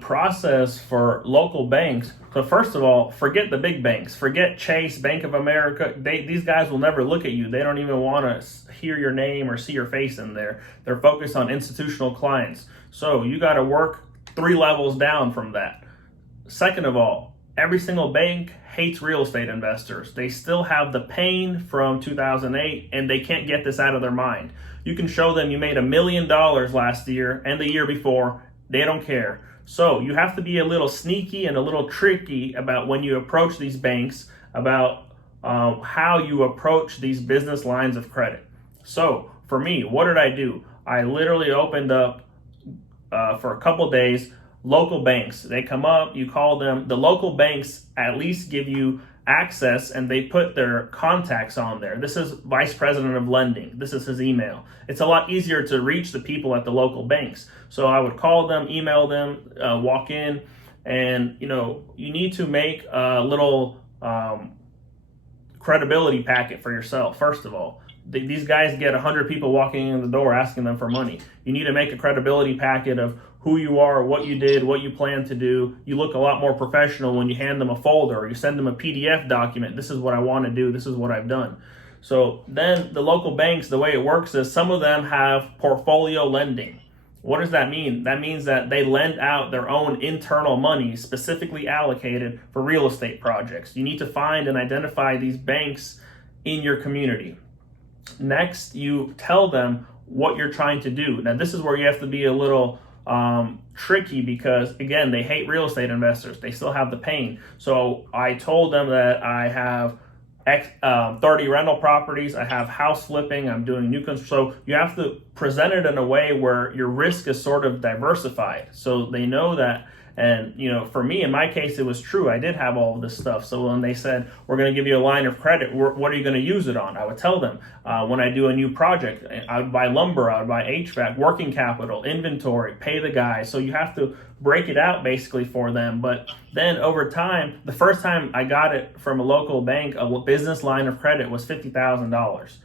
process for local banks. So first of all, forget the big banks. Forget Chase, Bank of America. These guys will never look at you. They don't even want to hear your name or see your face in there. They're focused on institutional clients. So you got to work 3 levels down from that. Second of all, every single bank hates real estate investors. They still have the pain from 2008, and they can't get this out of their mind. You can show them you made $1 million last year and the year before. They don't care. So you have to be a little sneaky and a little tricky about when you approach these banks, about how you approach these business lines of credit. So for me, what did I do? I literally opened up for a couple days local banks. They come up, you call them. The local banks at least give you access, and they put their contacts on there. This is vice president of lending. This is his email. It's a lot easier to reach the people at the local banks. So I would call them, email them, walk in, and you need to make a little credibility packet for yourself. First of all, these guys get 100 people walking in the door asking them for money. You need to make a credibility packet of who you are, what you did, what you plan to do. You look a lot more professional when you hand them a folder or you send them a PDF document. This is what I want to do. This is what I've done. So then the local banks, the way it works is some of them have portfolio lending. What does that mean? That means that they lend out their own internal money specifically allocated for real estate projects. You need to find and identify these banks in your community. Next, you tell them what you're trying to do. Now, this is where you have to be a little tricky because, again, they hate real estate investors. They still have the pain. So I told them that I have 30 rental properties. I have house flipping. I'm doing new construction. So you have to present it in a way where your risk is sort of diversified. So they know that. And, for me, in my case, it was true. I did have all of this stuff. So when they said, we're going to give you a line of credit, what are you going to use it on? I would tell them when I do a new project, I would buy lumber, I would buy HVAC, working capital, inventory, pay the guys. So you have to break it out basically for them. But then over time, the first time I got it from a local bank, a business line of credit was $50,000.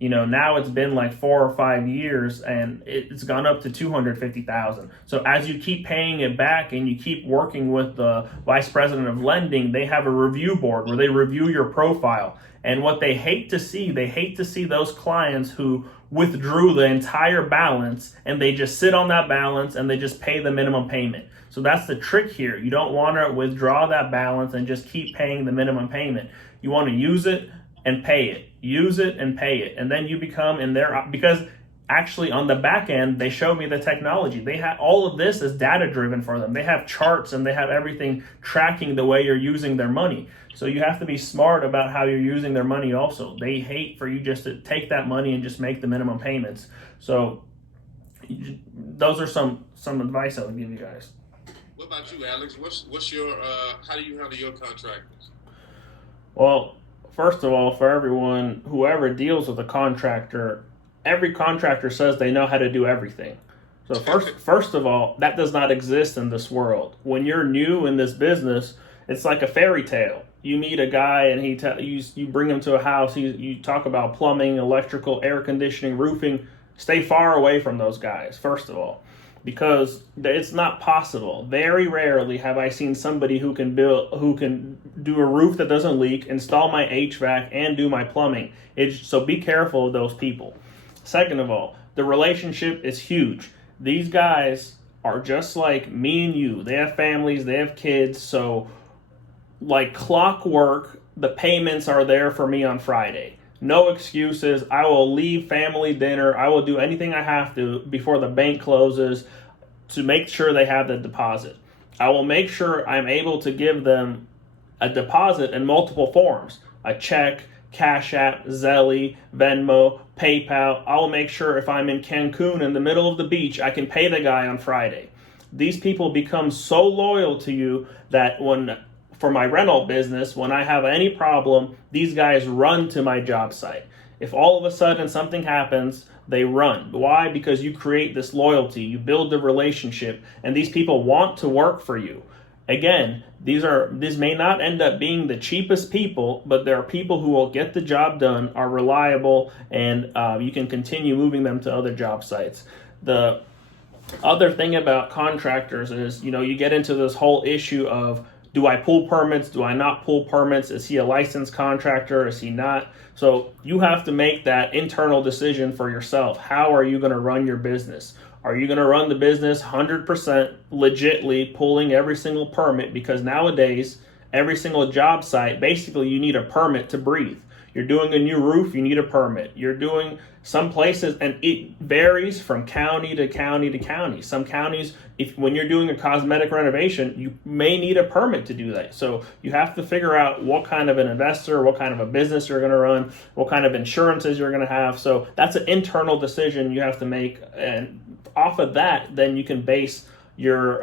Now it's been like 4 or 5 years and it's gone up to 250,000. So as you keep paying it back and you keep working with the vice president of lending, they have a review board where they review your profile. And what they hate to see those clients who withdrew the entire balance and they just sit on that balance and they just pay the minimum payment. So that's the trick here. You don't want to withdraw that balance and just keep paying the minimum payment. You want to use it and pay it. Use it and pay it. And then you become in there, because actually on the back end, they show me the technology. They have all of this is data driven for them. They have charts and they have everything tracking the way you're using their money. So you have to be smart about how you're using their money also. They hate for you just to take that money and just make the minimum payments. So those are some advice I would give you guys. What about you, Alex? What's your how do you handle your contractors? Well, first of all, for everyone, whoever deals with a contractor, every contractor says they know how to do everything. So first of all, that does not exist in this world. When you're new in this business, it's like a fairy tale. You meet a guy and you bring him to a house. You talk about plumbing, electrical, air conditioning, roofing. Stay far away from those guys, first of all, because it's not possible. Very rarely have I seen somebody who can do a roof that doesn't leak, install my HVAC, and do my plumbing. So be careful of those people. Second of all, the relationship is huge. These guys are just like me and you. They have families, they have kids, so like clockwork, the payments are there for me on Friday. No excuses. I will leave family dinner. I will do anything I have to before the bank closes to make sure they have the deposit. I will make sure I'm able to give them a deposit in multiple forms. A check, Cash App, Zelle, Venmo, PayPal. I will make sure if I'm in Cancun in the middle of the beach, I can pay the guy on Friday. These people become so loyal to you that for my rental business, when I have any problem, these guys run to my job site. If all of a sudden something happens, they run. Why? Because you create this loyalty, you build the relationship, and these people want to work for you. Again, these may not end up being the cheapest people, but there are people who will get the job done, are reliable, and you can continue moving them to other job sites. The other thing about contractors is, you get into this whole issue of, do I pull permits? Do I not pull permits? Is he a licensed contractor? Is he not? So you have to make that internal decision for yourself. How are you going to run your business? Are you going to run the business 100% legitly, pulling every single permit? Because nowadays, every single job site, basically you need a permit to breathe. You're doing a new roof, you need a permit. You're doing some places, and it varies from county to county to county. Some counties, when you're doing a cosmetic renovation, you may need a permit to do that. So you have to figure out what kind of an investor, what kind of a business you're going to run, what kind of insurances you're going to have. So that's an internal decision you have to make, and off of that, then you can base your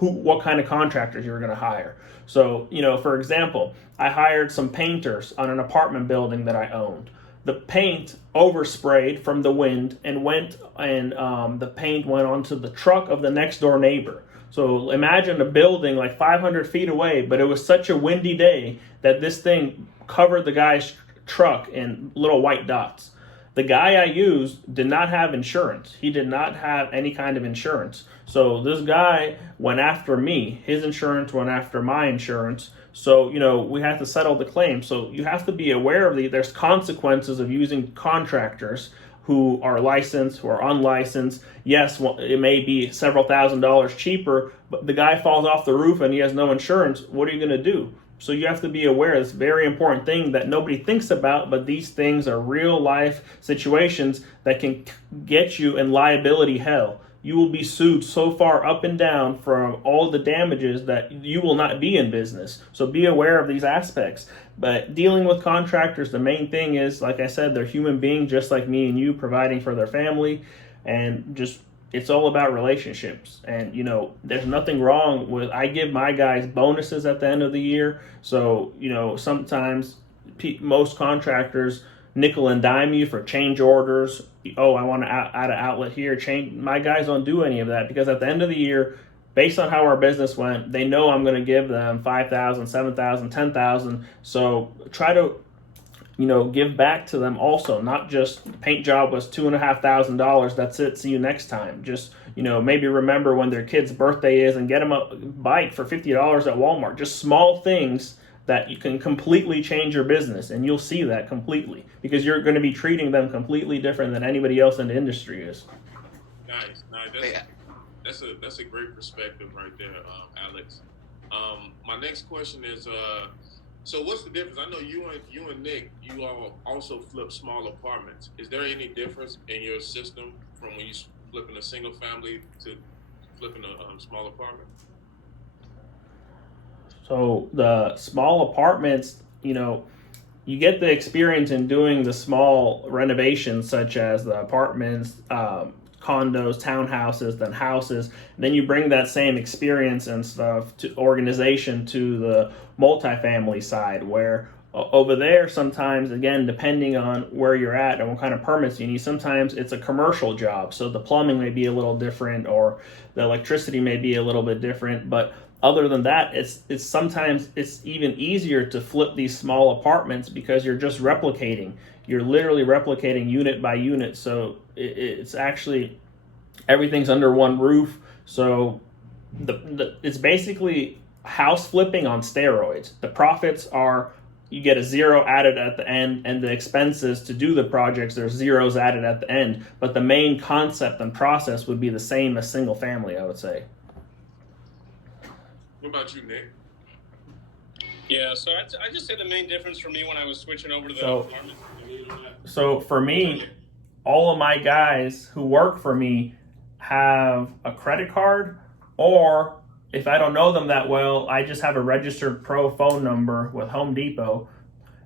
what kind of contractors you're going to hire. So, for example, I hired some painters on an apartment building that I owned. The paint oversprayed from the wind and the paint went onto the truck of the next door neighbor. So imagine a building like 500 feet away, but it was such a windy day that this thing covered the guy's truck in little white dots. The guy I used did not have insurance. He did not have any kind of insurance. So this guy went after me. His insurance went after my insurance. So, we have to settle the claim. So you have to be aware of there's consequences of using contractors who are licensed, who are unlicensed. Yes, it may be several $1,000s cheaper, but the guy falls off the roof and he has no insurance. What are you going to do? So you have to be aware of this very important thing that nobody thinks about, but these things are real life situations that can get you in liability hell. You will be sued so far up and down from all the damages that you will not be in business. So be aware of these aspects. But dealing with contractors, the main thing is, like I said, they're human beings just like me and you, providing for their family, and just it's all about relationships. And there's nothing wrong with, I give my guys bonuses at the end of the year. So sometimes most contractors nickel and dime you for change orders. Oh, I want to add an outlet here. My guys don't do any of that, because at the end of the year, based on how our business went, they know I'm going to give them $5,000, $7,000, $10,000. So try to give back to them also, not just the paint job was $2,500. That's it. See you next time. Just, maybe remember when their kid's birthday is and get them a bike for $50 at Walmart. Just small things that you can completely change your business, and you'll see that completely, because you're going to be treating them completely different than anybody else in the industry is. Nice. That's a great perspective right there, Alex. My next question is, so what's the difference? I know you and Nick, you all also flip small apartments. Is there any difference in your system from when you flipping a single family to flipping a small apartment? So the small apartments, you get the experience in doing the small renovations, such as the apartments, condos, townhouses, then houses. Then you bring that same experience and stuff to organization to the multifamily side, where over there, sometimes, again, depending on where you're at and what kind of permits you need, sometimes it's a commercial job. So the plumbing may be a little different, or the electricity may be a little bit different. But other than that, it's sometimes it's even easier to flip these small apartments, because you're just replicating. You're literally replicating unit by unit. So it's actually, everything's under one roof. So it's basically house flipping on steroids. The profits are, you get a zero added at the end, and the expenses to do the projects, there's zeros added at the end. But the main concept and process would be the same as single family, I would say. What about you, Nick? Yeah, so I just say the main difference for me when I was switching over to the apartment. So for me, all of my guys who work for me have a credit card, or if I don't know them that well, I just have a registered pro phone number with Home Depot.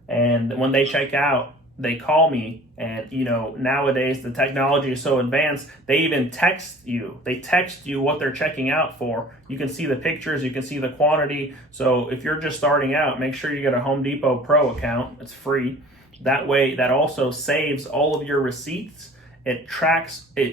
And when they check out, they call me. And nowadays the technology is so advanced, they even text you. They text you what they're checking out for. You can see the pictures, you can see the quantity. So if you're just starting out, make sure you get a Home Depot Pro account. It's free. That way, that also saves all of your receipts. It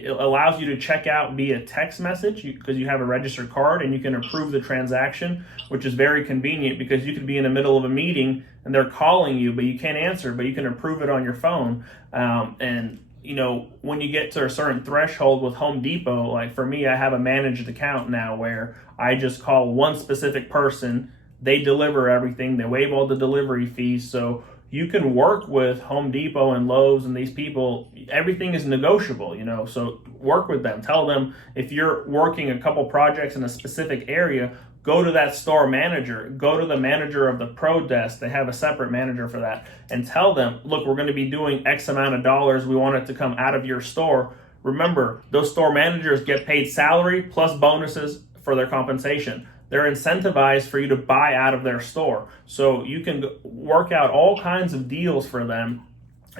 allows you to check out via text message, because you have a registered card, and you can approve the transaction, which is very convenient, because you could be in the middle of a meeting and they're calling you, but you can't answer, but you can approve it on your phone. And when you get to a certain threshold with Home Depot, like for me, I have a managed account now where I just call one specific person. They deliver everything. They waive all the delivery fees. So you can work with Home Depot and Lowe's and these people. Everything is negotiable, so work with them. Tell them if you're working a couple projects in a specific area, go to that store manager, go to the manager of the pro desk. They have a separate manager for that, and tell them, look, we're going to be doing X amount of dollars. We want it to come out of your store. Remember, those store managers get paid salary plus bonuses for their compensation. They're incentivized for you to buy out of their store. So you can work out all kinds of deals for them.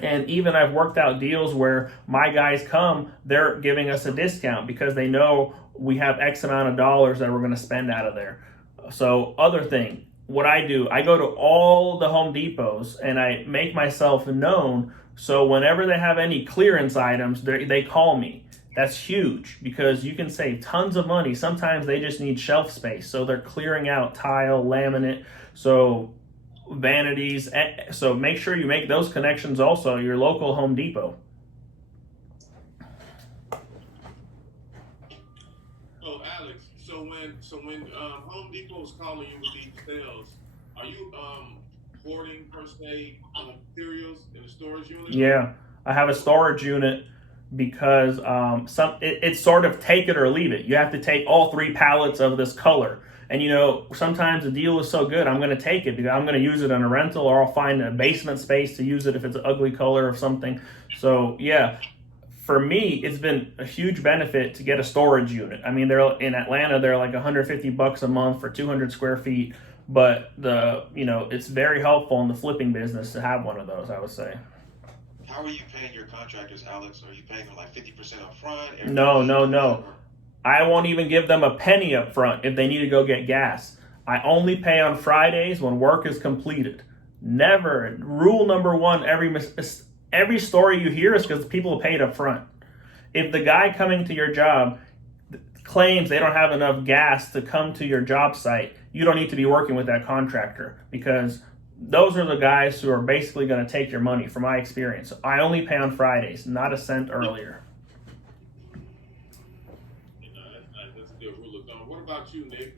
And even I've worked out deals where my guys come, they're giving us a discount because they know we have X amount of dollars that we're going to spend out of there. So other thing, what I do, I go to all the Home Depots and I make myself known. So whenever they have any clearance items, they call me. That's huge because you can save tons of money. Sometimes they just need shelf space. So they're clearing out tile, laminate, so vanities. So make sure you make those connections also, your local Home Depot. Oh, Alex, so when Home Depot is calling you with these sales, are you hoarding per se materials in the storage unit? Yeah, I have a storage unit because it's sort of take it or leave it. You have to take all 3 pallets of this color. And sometimes the deal is so good, I'm going to take it because I'm going to use it in a rental, or I'll find a basement space to use it if it's an ugly color or something. So yeah, for me, it's been a huge benefit to get a storage unit. I mean, they're in Atlanta, they're like $150 a month for 200 square feet. But it's very helpful in the flipping business to have one of those, I would say. How are you paying your contractors, Alex? Are you paying them like 50% up front? No. I won't even give them a penny up front if they need to go get gas. I only pay on Fridays when work is completed. Never. Rule number 1, every story you hear is because people paid up front. If the guy coming to your job claims they don't have enough gas to come to your job site, you don't need to be working with that contractor because those are the guys who are basically going to take your money, from my experience. I only pay on Fridays, not a cent earlier. That's a good rule of thumb. What about you, Nick?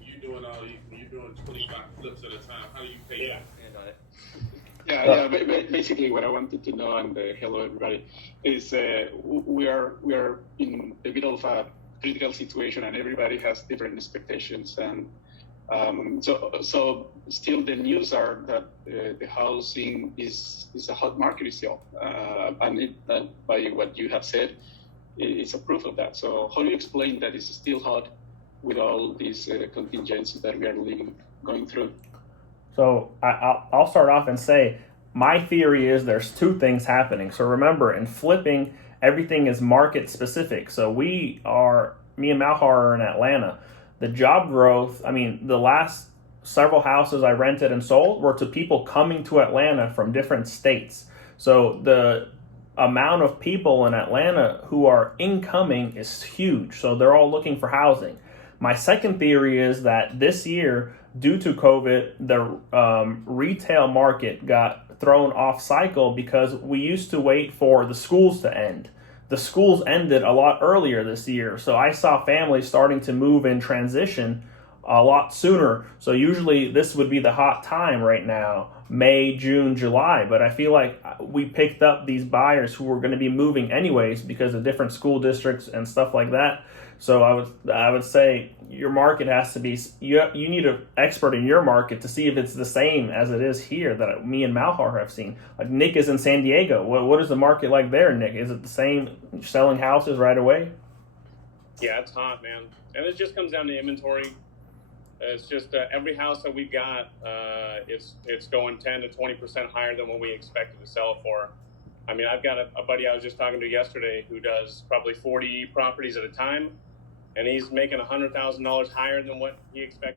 You're doing 25 flips at a time. How do you pay that? Basically, what I wanted to know, and hello everybody, is we are in the middle of a critical situation, and everybody has different expectations, and so still the news are that the housing is a hot market still, and by what you have said, it's a proof of that. So how do you explain that it's still hot with all these contingencies that we are going through? So I'll start off and say, my theory is there's 2 things happening. So remember, in flipping, everything is market specific. So me and Malhar are in Atlanta. The job growth, the last several houses I rented and sold were to people coming to Atlanta from different states. So the amount of people in Atlanta who are incoming is huge. So they're all looking for housing. My second theory is that this year, due to COVID, the retail market got thrown off cycle because we used to wait for the schools to end. The schools ended a lot earlier this year, so I saw families starting to move in transition a lot sooner. So usually this would be the hot time right now, May, June, July, but I feel like we picked up these buyers who were going to be moving anyways because of different school districts and stuff like that. So I would say your market has to be, you need an expert in your market to see if it's the same as it is here that me and Malhar have seen. Like Nick is in San Diego. What is the market like there, Nick? Is it the same, selling houses right away? Yeah, it's hot, man. And it just comes down to inventory. It's just every house that we've got, it's going 10 to 20% higher than what we expected to sell it for. I've got a buddy I was just talking to yesterday who does probably 40 properties at a time, and he's making $100,000 higher than what he expected.